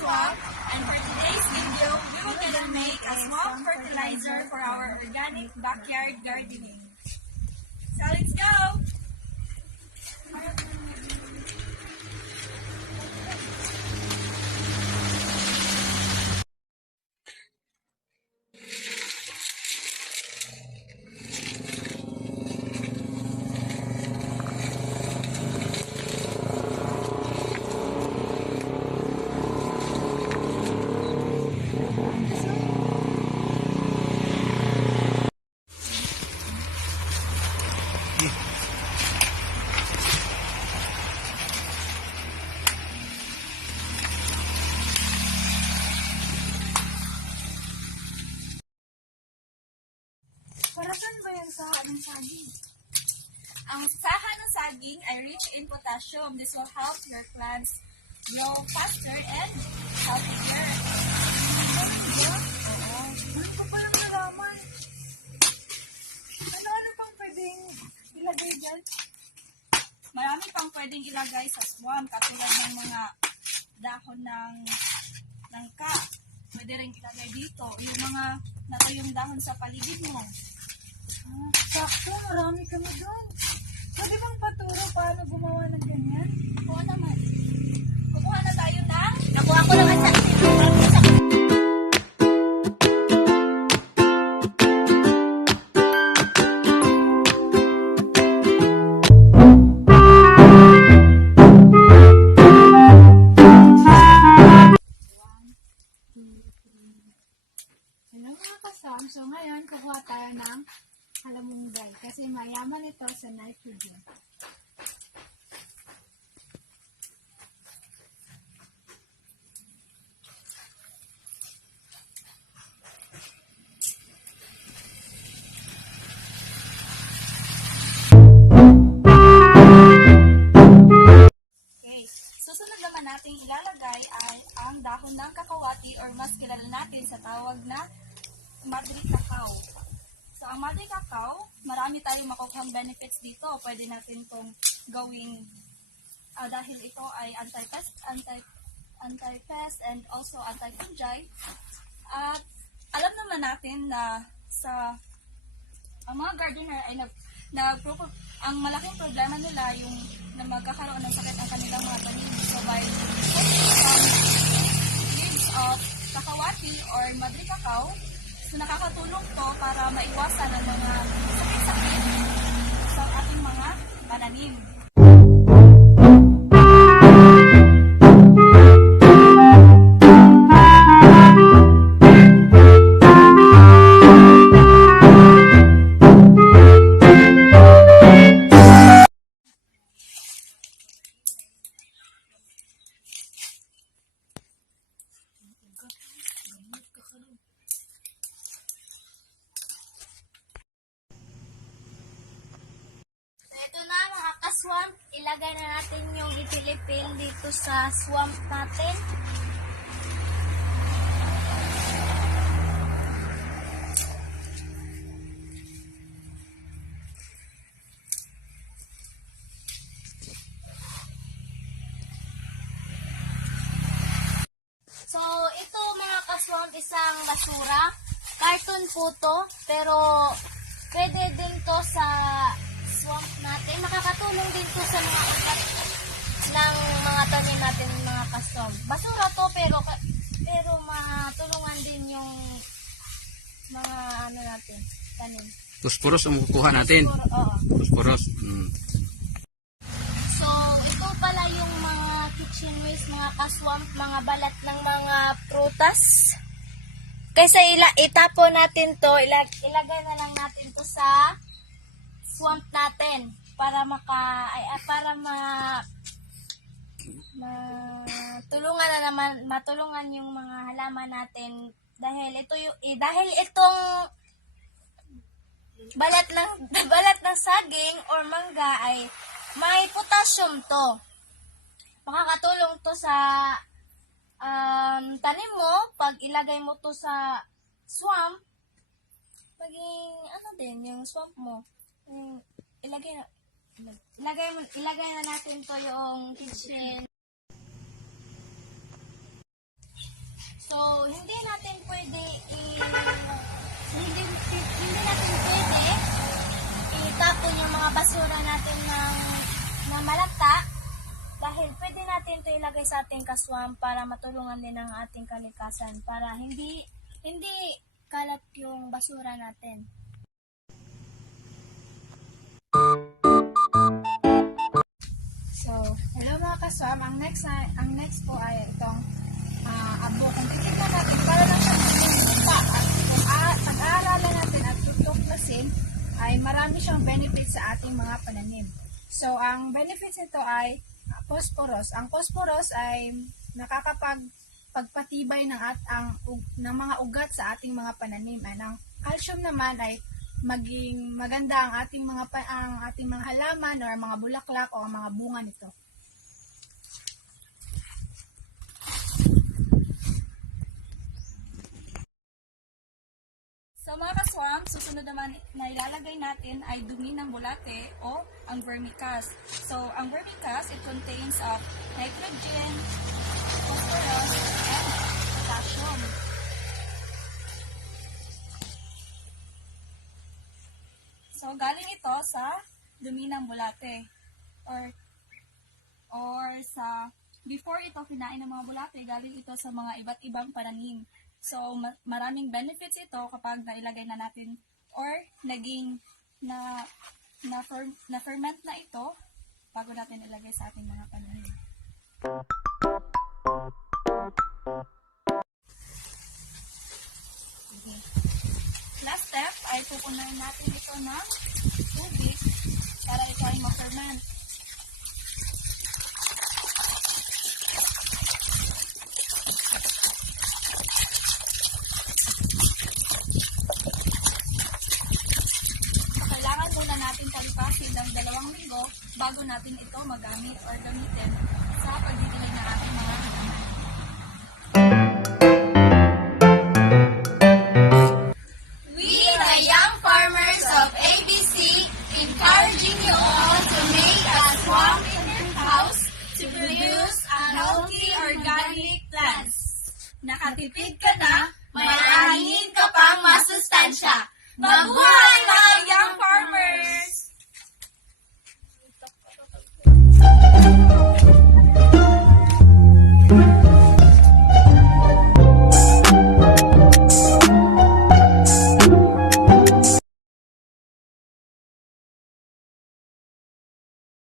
Swamp, and for today's video, we will gonna make a swamp fertilizer for our organic backyard gardening. So let's go! Para saan ba yung saha ng saging? Ang saha ng saging ay rich in potassium. This will help your plants grow faster and healthier. Oo. Hindi ko pa lang nalaman. Ano pang pwedeng ilagay dyan? Marami pang pwedeng ilagay sa swamp, katulad ng mga dahon ng langka. Pwede rin ilagay dito. Yung mga natayong dahon sa paligid mo. Sakto, marami kami doon. Pwede bang paturo paano gumawa ng ganyan? Oo naman. Kumuha na tayo ng... Nakuha ko naman sa Hello mga kasam. So ngayon, kukuha tayo ng halamunggay kasi mayaman ito sa nitrogen. Okay. Susunod naman natin ilalagay ay ang dahon ng kakawati or mas kilala natin sa tawag na Madre Cacao. So, ang Madre Cacao, marami tayong makukuhang benefits dito. Pwede natin itong gawing dahil ito ay anti-pest and also anti-fungi. At alam naman natin na ang mga gardener ay ang malaking problema nila yung na magkakaroon ng sakit ang kanilang mga tanim. So by putting some leaves of kakawati or Madre Cacao, so nakakatulong to para maiwasan ang mga sakit-sakit sa ating mga pananim. ito na mga ka-swamp. Ilagay na natin yung itilipil dito sa swamp natin. So, ito mga ka-swamp, isang basura. Carton po to, pero pwede din to sa swamp natin. Makakatulong din to sa mga ugat ng mga tanim natin, mga ka-swamp. Basura to, pero matulungan din yung mga natin, tanim. Phosphorus ang kukuha natin. Oo. Phosphorus. So, ito pala yung mga kitchen waste, mga kaswamp, mga balat ng mga prutas. Kaysa itapon natin to, ilagay na lang natin to sa swamp natin para matulungan yung mga halaman natin dahil itong balat ng saging or mangga ay may potassium to. Makakatulong to sa tanim mo pag ilagay mo to sa swamp. Maging din yung swamp mo. Ilagay na natin to yung kitchen. So, hindi natin pwede hindi natin pwede itapon yung mga basura natin na malata dahil pwede natin ito ilagay sa ating kaswam para matulungan din ang ating kalikasan para hindi kalat yung basura natin. So, hello mga kaswam, ang next po ay itong abo. Kung titignan natin, para lang siyang pa. At kung pag-aaralan natin at tutuklasin, ay marami siyang benefits sa ating mga pananim. So, ang benefits nito ay phosphorus. Ang phosphorus ay nakakapagpatibay ng mga ugat sa ating mga pananim. Ang calcium naman ay maging maganda ang ating mga halaman o mga bulaklak o ang mga bunga nito. Sa mga kaswam, susunod naman na ilalagay natin ay dumi ng bulate o ang vermicast. So, ang vermicast, it contains of nitrogen, phosphorus, and potassium. So, galing ito sa dumi ng bulate or sa before ito kinain ng mga bulate, galing ito sa mga iba't ibang pananim. So, maraming benefits ito kapag nailagay na natin or naging na-ferment na ito bago natin ilagay sa ating mga pananim. Okay. Last step ay pupunuin natin ito ng tubig para ito ay ma-ferment. Ng 2 linggo bago natin ito magamit or gamitin sa pagdidilig ng ating mga halaman. We, the young farmers of ABC, encouraging you all to make a swamp in your house to produce a healthy organic plants. Nakatipid ka na, May aanin ka pang masustansya. Mabuhay mga young farmers!